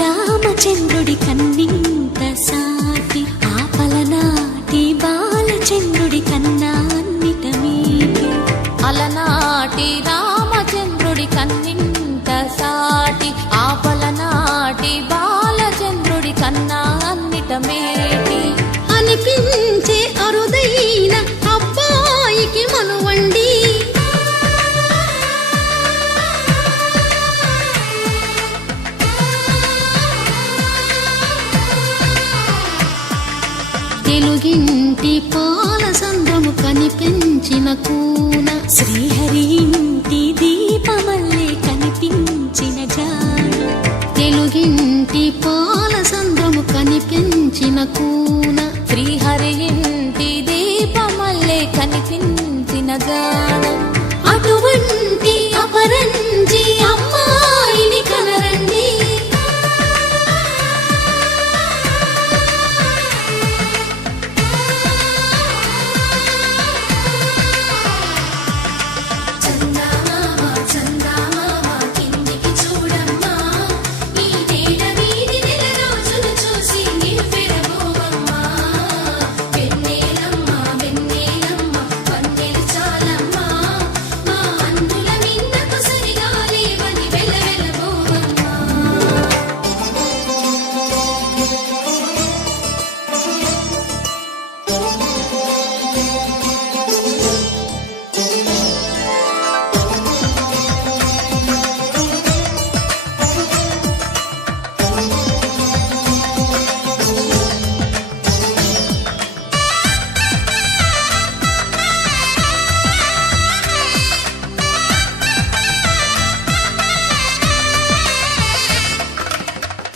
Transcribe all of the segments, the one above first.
రామచంద్రుడి కన్నింత సాటి ఆపలనాటి బాలచంద్రుడి కన్నా అన్నిట మీటి. అలనాటి రామచంద్రుడి కన్నింత సాటి ఆపలనాటి బాలచంద్రుడి కన్నా అన్నిట మేటి. అనిపించే అరుదైన అబ్బాయికి మనువండి తెలుగింటి పాల సంద్రము కనిపించిన కూన శ్రీహరి ఇంటి దీపమల్లే కనిపించిన జాడ. తెలుగింటి పాల సంద్రము కనిపించిన కూన శ్రీహరి ఇంటి దీపమల్లే కనిపించిన జాడ. అటువంటి అపరంజి అమ్మాయిని కనరండి.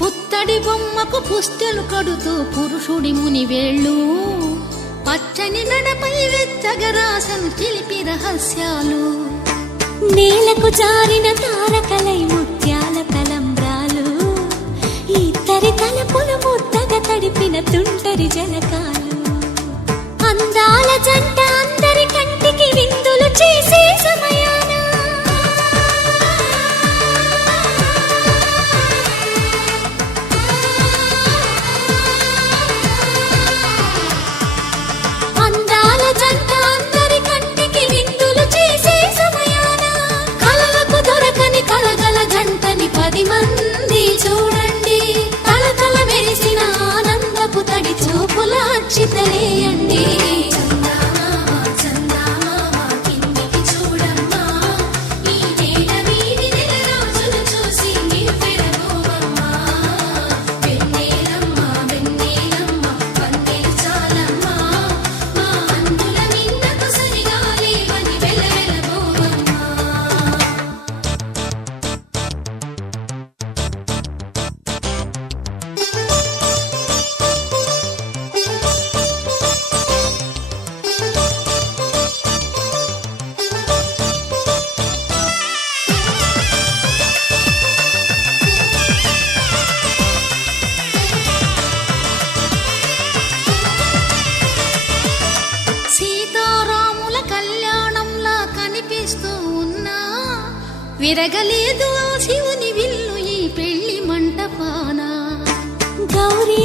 పుత్తడి బొమ్మకు పుస్తెలు కడుతూ పురుషుడి ముని వేళ్ళు పచ్చని నడపై వెచ్చగరాసను చిలిపి రహస్యాలు. నేలకు జారిన తారకలై ముత్యాల తలంబ్రాలు ఇద్దరి తలపులు ముద్దగా తడిపిన తుంటరి జలకాలు. అందాల జంట అందరి కంటికి విందులు చేసే సమయాన మంది చూడండి తలతల మెరిసిన ఆనందపు తడి చూపుల అక్షితలేయండి. విరగలేదు ఆ శివుని విల్లు ఈ పెళ్లి మంటపాన. గౌరీ